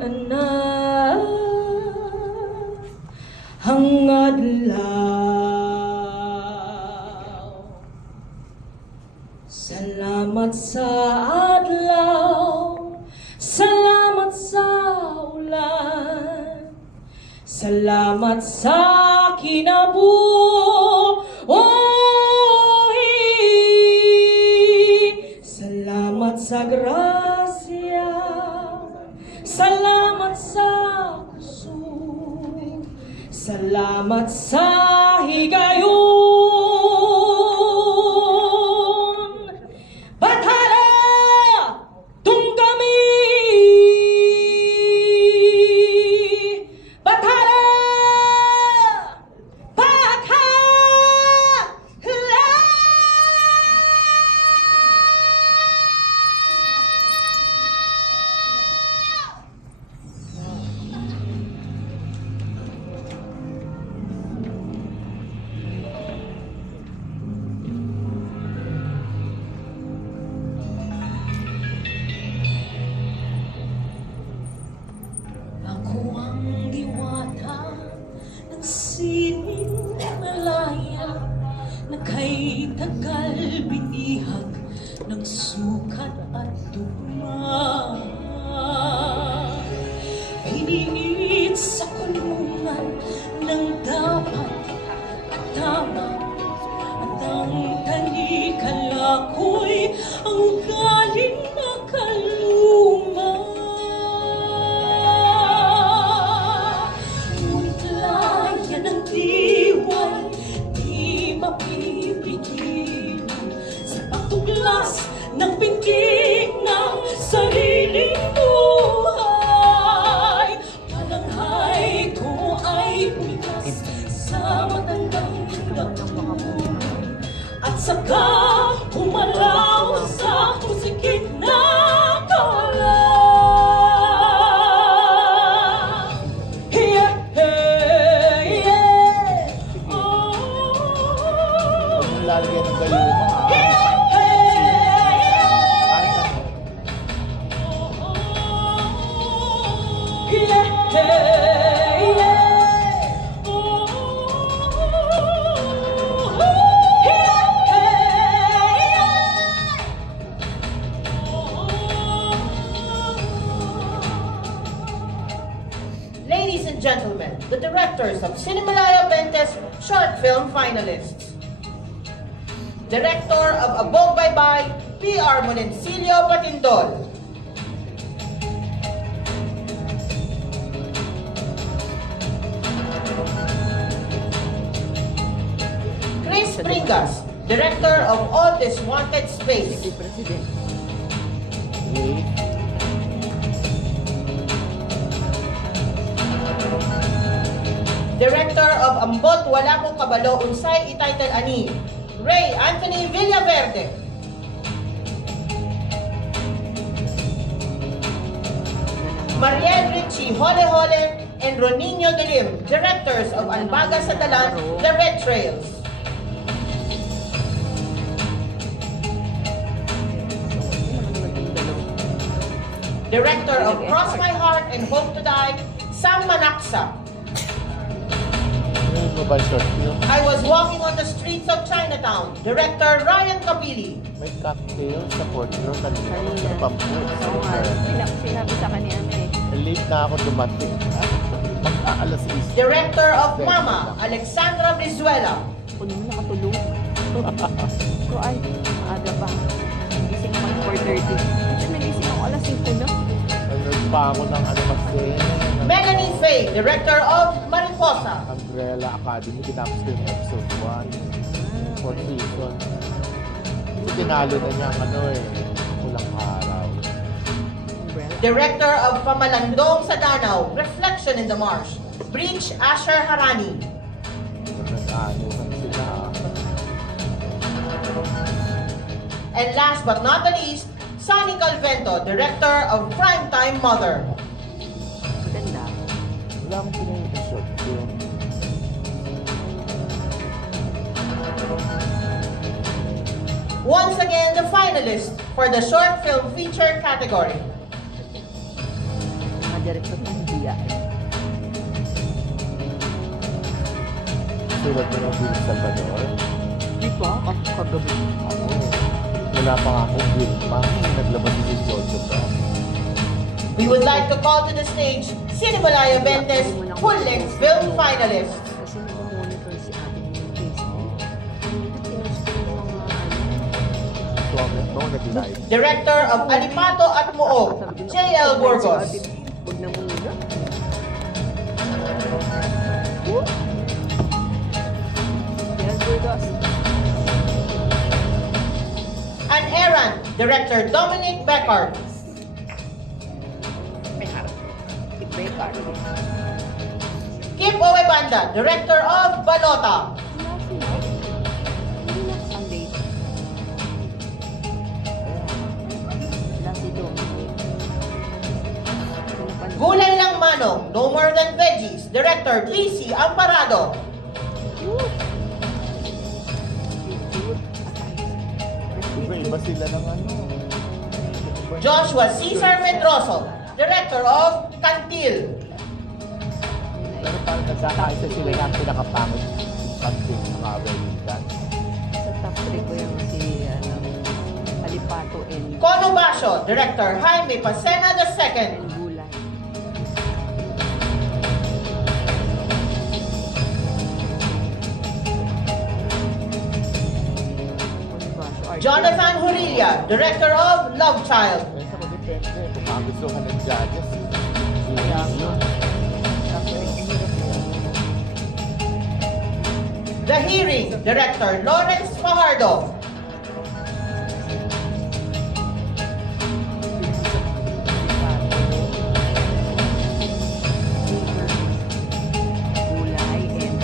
anak hangad adlaw. Salamat sa adlaw, salamat sa ulan, salamat sa kinabuhi, salamat sa grasya, salamat sa kusog, salamat sa higayon. Bathala tunggami, bathala sining malaya na kay tagal binihag ng sukat at tugma. Piniit sa kulungan ng dapat at tama, at ang tanikala ko'y ang galing na kaluma. Ng pintig ng sariling buhay, palanghay ko ay bukas sa matandang lakbo, at saka umalaw sa musikit na kawala. Yeah, yeah, oh, lalagyan ng gayuma. Ladies and gentlemen, the directors of Cinemalaya Bentes short film finalists. Director of Abog Baybay, P.R. Monencillo Patindol. Chris Bringas, Director of All This Wanted Space. Director of Ambot Wala Ko Kabalo Unsay Itaytal Ani, Ray Anthony Villaverde. Mariel Richie Hole Hole and Ronino Dilim, Directors of Albaga sa Dalan, The Red Trails. Director of Cross My Heart and Hope to Die, Sam Manaksa. I Was Walking on the Streets of Chinatown, Director Ryan Kapili. May cocktail sa Portro kanina sa Pampur. Sinabi sa kanya eh. Late na ako dumating. Mag-aalas is. Director of Mama, Alexandra Brizuela. Kung naman nakatulog. So ay, maaga pa. Gising ako 4:30. Kasi nagising ako alas 5 na. Nanood pa ako ng ano kasi. Melanie Faye, Director of Mariposa. Umbrella Academy, tinapos ko yung episode 1. 4th season. So, tinalo na niya ang ano eh. Pulang araw. Director of Pamalandong sa Danau, Reflection in the Marsh, Breach Asher Harani. Nag-ano sila. And last but not the least, Sonny Calvento, Director of Primetime Mother. Maganda. Wala akong pinag short film. Once again, the finalists for the short film feature category. director ng Dia. Sulat mo ng Bill Salvador. Di ba? Kagabi. Ako wala pa nga akong bill pa. Naglabas si Jojo pa. We would like to call to the stage Cinemalaya Bentes full-length film finalists. Kasi nag-monitor si ate yung Facebook. Pinost ko yung mga So, ako nag-live. Director of Alipato at Muog, J.L. Burgos. Huwag na muna. Yes, Burgos. An Errand, Director Dominic Beckard. Bekar. Kip Owebanda, Director of Balota. Hindi na Sunday. Wala si Dominic. Gulay lang Manong, No More Than Veggies, Director PC Amparado. Iba sila ng ano. Joshua Cesar Pedroso, Director of Cantil. Pero parang nagkakaisa sila yung pinakapangit something sa wedding dance. Sa top 3 ko yung si Alipato and Cono Basio, Director Jaime Pacena II. Gulay. Jonathan Hurilla, Director of Love Child. Kaya sa depende kung magustuhan ng judges. The Hearing, Director Lawrence Fajardo. Gulay and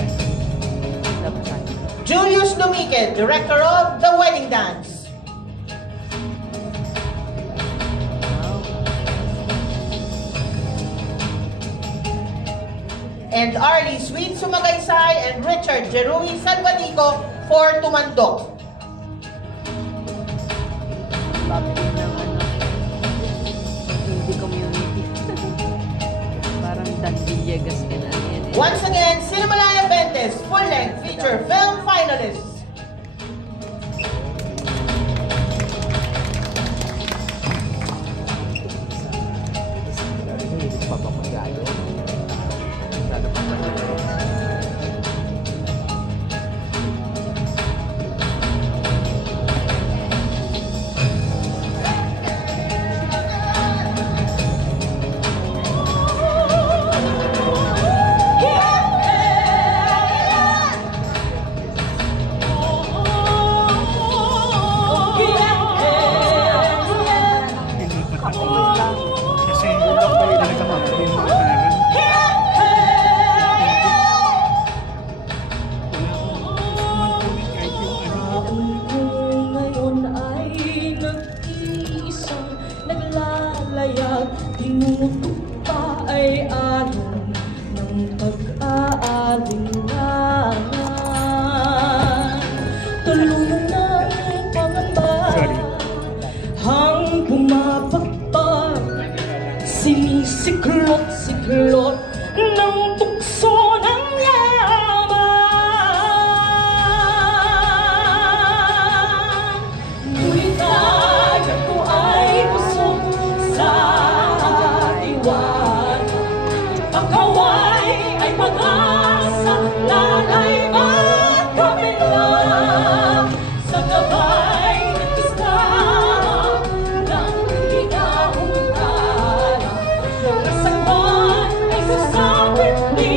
Love Child. Julius Lumique, Director of The Wedding Dance. And Arlie Sweet Sumagaysay and Richard Jerui Salvadico for Tumandok. Babin ng hindi community. Parang Dan Villegas and ano yan eh. Once again, Cinemalaya Bentes full-length feature film finalists. Hindi pa masyado. Masyado pa masyado. Kasi ulang kayo talaga mga Ngayon ay nag-iisang naglalayag, tinutupa ay alon ng pag-aalinlangan. Tuluyan ng pangamba hang bumabagpag, sinisiklot-siklot ng tukso ng yaman. Ngunit ako ay busog sa diwan. Pagkaway ay pag-asa, lalay at kabila. Sa gabay ng pista ng hinahong araw, ng kasangwan ay sasapit din.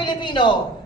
Pilipino,